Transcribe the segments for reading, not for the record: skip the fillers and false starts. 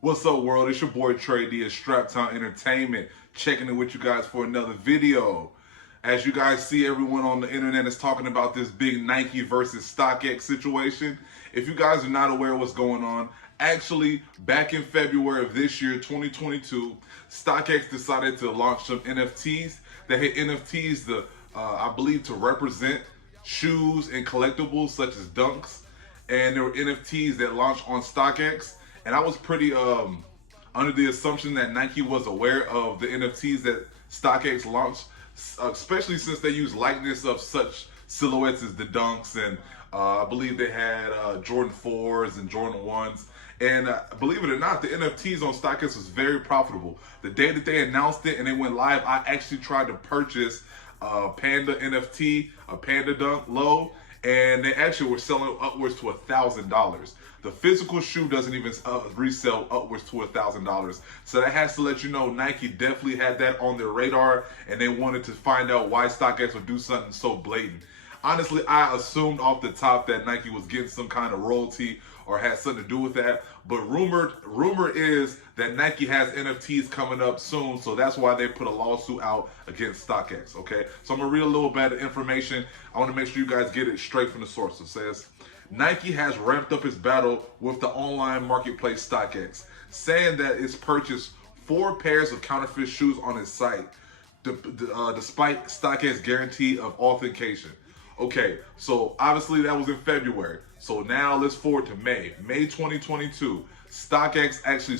What's up, world? It's your boy TrayD of Straptown Entertainment, checking in with you guys for another video. As you guys see, everyone on the internet is talking about this big Nike versus StockX situation. If you guys are not aware of what's going on, actually, back in February of this year, 2022, StockX decided to launch some NFTs. They had NFTs, I believe, to represent shoes and collectibles such as dunks. And there were NFTs that launched on StockX. And I was pretty under the assumption that Nike was aware of the NFTs that StockX launched, especially since they use likeness of such silhouettes as the Dunks, and I believe they had Jordan 4s and Jordan 1s. And believe it or not, the NFTs on StockX was very profitable. The day that they announced it and it went live, I actually tried to purchase a Panda NFT, a Panda Dunk low, and they actually were selling upwards to $1,000. The physical shoe doesn't even resell upwards to $1,000. So that has to let you know Nike definitely had that on their radar, and they wanted to find out why StockX would do something so blatant. Honestly, I assumed off the top that Nike was getting some kind of royalty or had something to do with that. But rumor is that Nike has NFTs coming up soon, so that's why they put a lawsuit out against StockX, okay? So I'm gonna read a little bit of information. I wanna make sure you guys get it straight from the source. It says, Nike has ramped up its battle with the online marketplace StockX, saying that it's purchased 4 pairs of counterfeit shoes on its site, despite StockX's guarantee of authentication. Okay, so obviously that was in February. So now let's forward to May 2022. StockX actually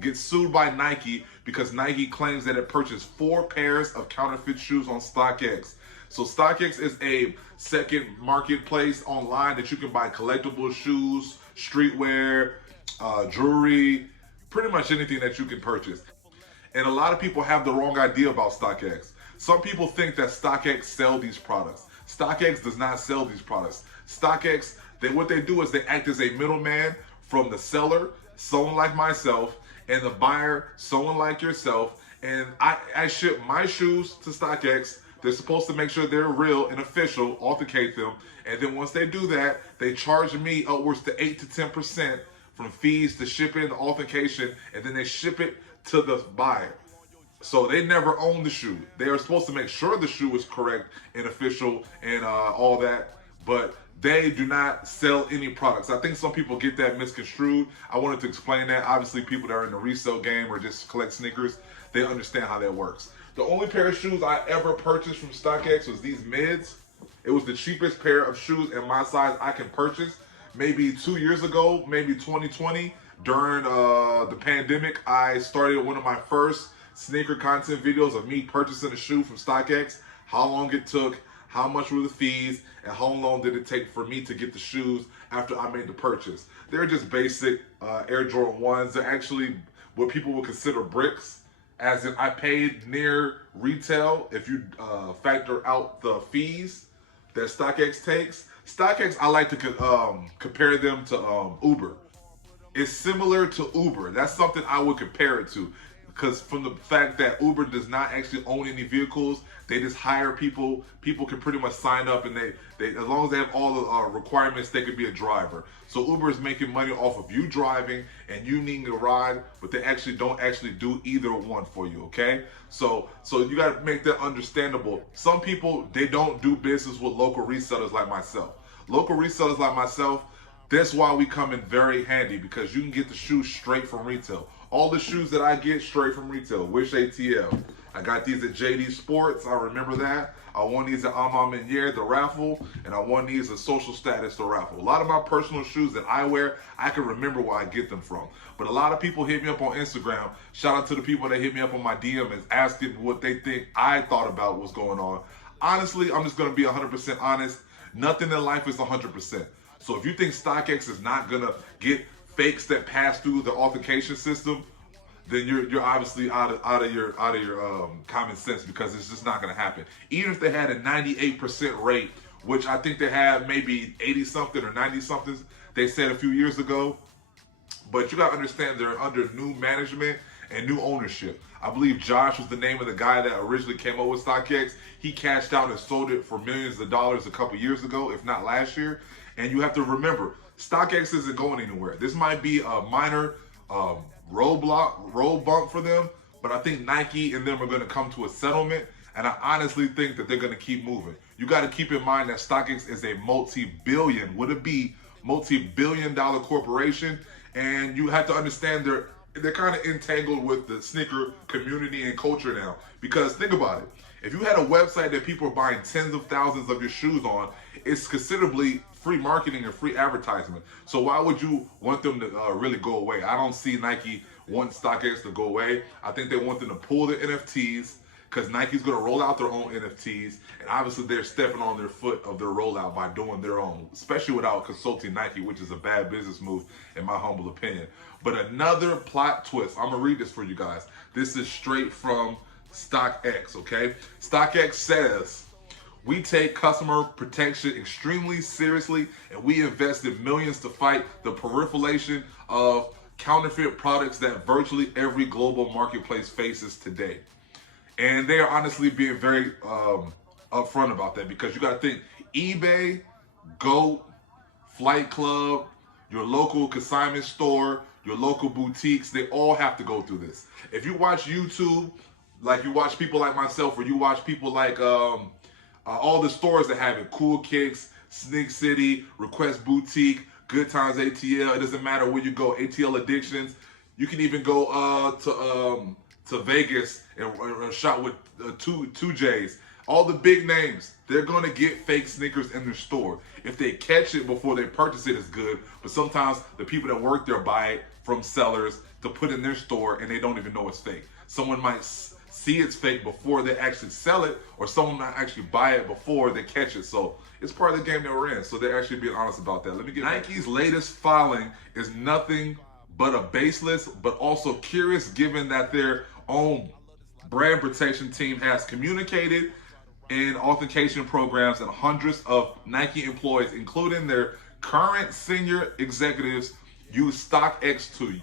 gets sued by Nike because Nike claims that it purchased 4 pairs of counterfeit shoes on StockX. So StockX is a second marketplace online that you can buy collectible shoes, streetwear, jewelry, pretty much anything that you can purchase. And a lot of people have the wrong idea about StockX. Some people think that StockX sell these products. StockX does not sell these products. StockX, what they do is they act as a middleman from the seller, someone like myself, and the buyer, someone like yourself. And I ship my shoes to StockX. They're supposed to make sure they're real and official, authenticate them. And then once they do that, they charge me upwards to 8 to 10% from fees to shipping, the authentication, and then they ship it to the buyer. So they never own the shoe. They are supposed to make sure the shoe is correct and official and all that, but they do not sell any products. I think some people get that misconstrued. I wanted to explain that. Obviously, people that are in the resale game or just collect sneakers, they understand how that works. The only pair of shoes I ever purchased from StockX was these mids. It was the cheapest pair of shoes in my size I can purchase. Maybe 2 years ago, maybe 2020, during the pandemic, I started one of my first sneaker content videos of me purchasing a shoe from StockX, how long it took, how much were the fees, and how long did it take for me to get the shoes after I made the purchase. They're just basic Air Jordan 1s. They're actually what people would consider bricks, as in I paid near retail if you factor out the fees that StockX takes. StockX, I like to compare them to Uber. It's similar to Uber. That's something I would compare it to. Because from the fact that Uber does not actually own any vehicles, they just hire people. People can pretty much sign up, and they as long as they have all the requirements, they could be a driver. So Uber is making money off of you driving and you needing a ride, but they actually don't do either one for you. Okay, so you got to make that understandable. Some people, they don't do business with local resellers like myself. Local resellers like myself, that's why we come in very handy, because you can get the shoes straight from retail. All the shoes that I get straight from retail. Wish ATL. I got these at JD Sports. I remember that. I won these at Ama Meniere, the raffle, and I won these at Social Status, the raffle. A lot of my personal shoes that I wear, I can remember where I get them from. But a lot of people hit me up on Instagram. Shout out to the people that hit me up on my DM and asking what they think I thought about what's going on. Honestly, I'm just going to be 100% honest. Nothing in life is 100%. So if you think StockX is not going to get fakes that pass through the authentication system, then you're obviously out of your common sense, because it's just not going to happen. Even if they had a 98% rate, which I think they had maybe 80 something or 90 something, they said a few years ago. But you got to understand, they're under new management and new ownership. I believe Josh was the name of the guy that originally came up with StockX. He cashed out and sold it for millions of dollars a couple years ago, if not last year. And you have to remember, StockX isn't going anywhere. This might be a minor road bump for them. But I think Nike and them are going to come to a settlement, and I honestly think that they're going to keep moving. You got to keep in mind that StockX is a multi-billion-dollar corporation, and you have to understand they're kind of entangled with the sneaker community and culture now. Because think about it. If you had a website that people are buying tens of thousands of your shoes on, it's considerably free marketing and free advertisement. So why would you want them to really go away? I don't see Nike want StockX to go away. I think they want them to pull their NFTs, because Nike's going to roll out their own NFTs, and obviously they're stepping on their foot of their rollout by doing their own, especially without consulting Nike, which is a bad business move in my humble opinion. But another plot twist, I'm going to read this for you guys. This is straight from StockX, okay? StockX says, "We take customer protection extremely seriously, and we invested millions to fight the proliferation of counterfeit products that virtually every global marketplace faces today." And they are honestly being very upfront about that, because you got to think eBay, GOAT, Flight Club, your local consignment store, your local boutiques, they all have to go through this. If you watch YouTube, like you watch people like myself, or you watch people like all the stores that have it, Cool Kicks, Sneak City, Request Boutique, Good Times ATL, it doesn't matter where you go, ATL Addictions, you can even go to Vegas and shop with two J's. All the big names, they're going to get fake sneakers in their store. If they catch it before they purchase it, it's good. But sometimes the people that work there buy it from sellers to put in their store, and they don't even know it's fake. Someone might see it's fake before they actually sell it, or someone might actually buy it before they catch it. So it's part of the game that we're in. So they're actually being honest about that. Let me get Nike's latest filing is nothing but a baseless, but also curious, given that their own brand protection team has communicated in authentication programs, and hundreds of Nike employees, including their current senior executives, use StockX to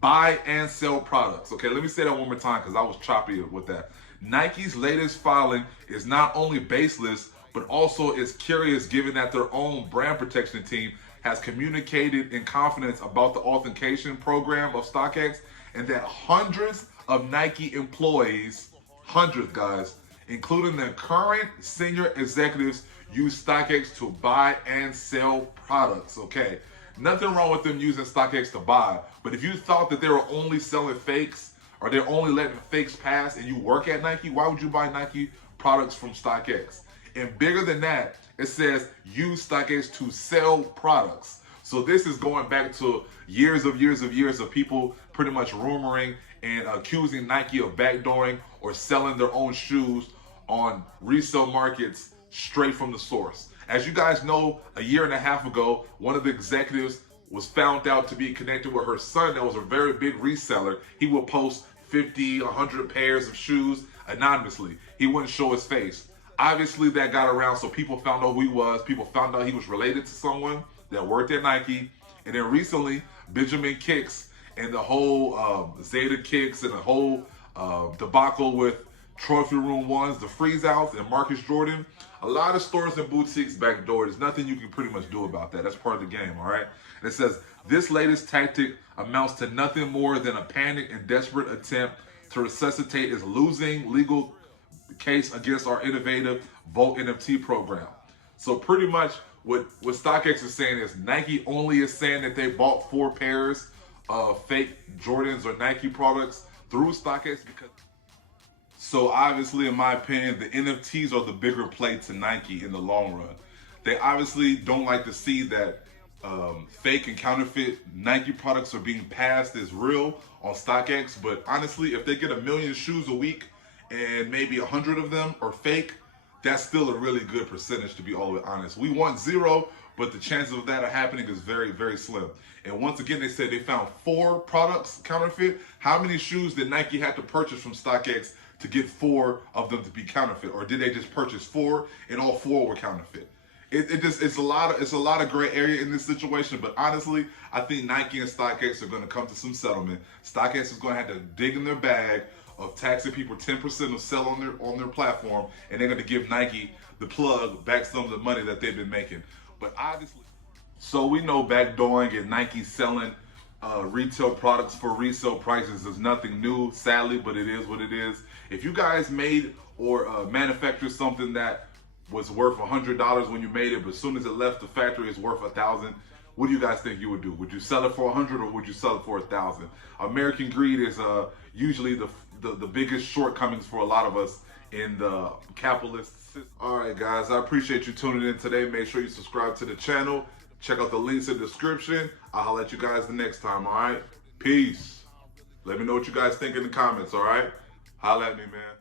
buy and sell products. Okay, let me say that one more time, because I was choppy with that. Nike's latest filing is not only baseless, but also is curious, given that their own brand protection team has communicated in confidence about the authentication program of StockX, and that hundreds of Nike employees, hundreds guys, including their current senior executives, use StockX to buy and sell products. Okay, nothing wrong with them using StockX to buy, but if you thought that they were only selling fakes, or they're only letting fakes pass, and you work at Nike, why would you buy Nike products from StockX? And bigger than that, it says use StockX to sell products. So this is going back to years of people pretty much rumoring and accusing Nike of backdooring or selling their own shoes on resale markets straight from the source. As you guys know, a year and a half ago, one of the executives was found out to be connected with her son that was a very big reseller. He would post 50, 100 pairs of shoes anonymously. He wouldn't show his face. Obviously that got around, so people found out who he was. People found out he was related to someone that worked at Nike. And then recently, Benjamin Kicks and the whole Zeta Kicks and the whole debacle with Trophy Room Ones, the freeze outs, and Marcus Jordan. A lot of stores and boutiques backdoor. There's nothing you can pretty much do about that. That's part of the game, all right? And it says, this latest tactic amounts to nothing more than a panicked and desperate attempt to resuscitate its losing legal case against our innovative Vote NFT program. So pretty much what StockX is saying is Nike only is saying that they bought 4 pairs of fake Jordans or Nike products through StockX because... So obviously, in my opinion, the NFTs are the bigger play to Nike in the long run. They obviously don't like to see that fake and counterfeit Nike products are being passed as real on StockX. But honestly, if they get 1 million shoes a week and maybe 100 of them are fake, that's still a really good percentage, to be all the way honest. We want 0, but the chances of that happening is very, very slim. And once again, they said they found 4 products counterfeit. How many shoes did Nike have to purchase from StockX to get 4 of them to be counterfeit, or did they just purchase 4 and all 4 were counterfeit? It's a lot of gray area in this situation. But honestly, I think Nike and StockX are going to come to some settlement. StockX is going to have to dig in their bag of taxing people 10% of sell on their platform, and they're going to give Nike the plug back some of the money that they've been making. But obviously, so we know backdooring and Nike selling retail products for resale prices is nothing new, sadly, but it is what it is. If you guys made or manufactured something that was worth $100 when you made it, but as soon as it left the factory, it's worth $1,000. What do you guys think you would do? Would you sell it for $100 or would you sell it for $1,000? American greed is usually the biggest shortcomings for a lot of us in the capitalist system. All right, guys, I appreciate you tuning in today. Make sure you subscribe to the channel. Check out the links in the description. I'll holler at you guys the next time, all right? Peace. Let me know what you guys think in the comments, all right? Holla at me, man.